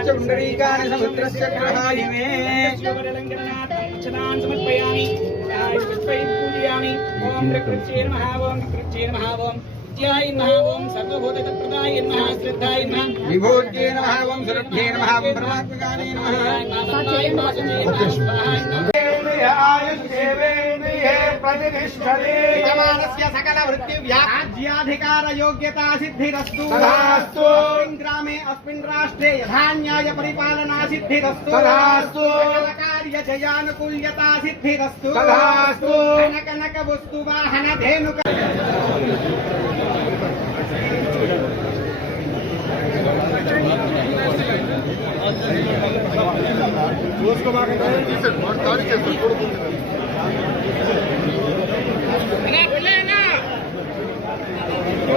तस्य ग्रहाय मे क्षदान् समर्पयामि पूजयामि ॐ प्रकृत्यै नमः ॐ विकृत्यै नमः ॐ विद्याय नमः ॐ सर्वभूतप्रदाय नमः श्रद्धाय नमः विभूत्ये नमः ॐ सुरभ्ये नमः ॐ परमात्मकाय नमः प्रतिष्ठते यजमानस्य सकलवृत्तिव्याज्याधिकार योग्यता सिद्धिरस्तु तदास्तु ग्रामे अस्मिन् राष्ट्रे परिपालना सिद्धिरस्तु कार्य जयानुकूल्यता सिद्धिरस्तु तदास्तु। कनक वस्तु वाहन धेनुक उसको बाकी